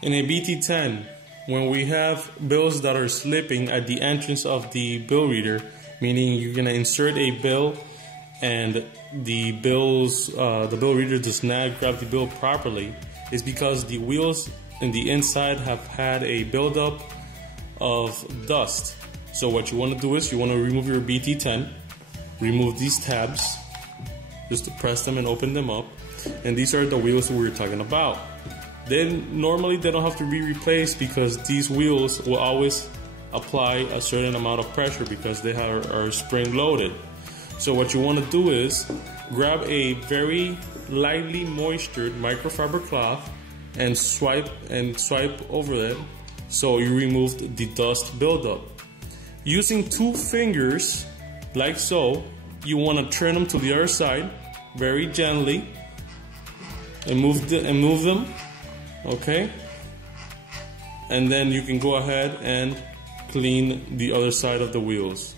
In a BT10, when we have bills that are slipping at the entrance of the bill reader, meaning you're going to insert a bill and the bill reader does not grab the bill properly, is because the wheels in the inside have had a buildup of dust. So what you want to do is you want to remove your BT10, remove these tabs, just to press them and open them up, and these are the wheels we were talking about. Then normally they don't have to be replaced because these wheels will always apply a certain amount of pressure because they are spring loaded. So what you want to do is grab a very lightly moistured microfiber cloth and swipe over it so you remove the dust buildup. Using 2 fingers like so, you want to turn them to the other side very gently and move them. Okay, and then you can go ahead and clean the other side of the wheels.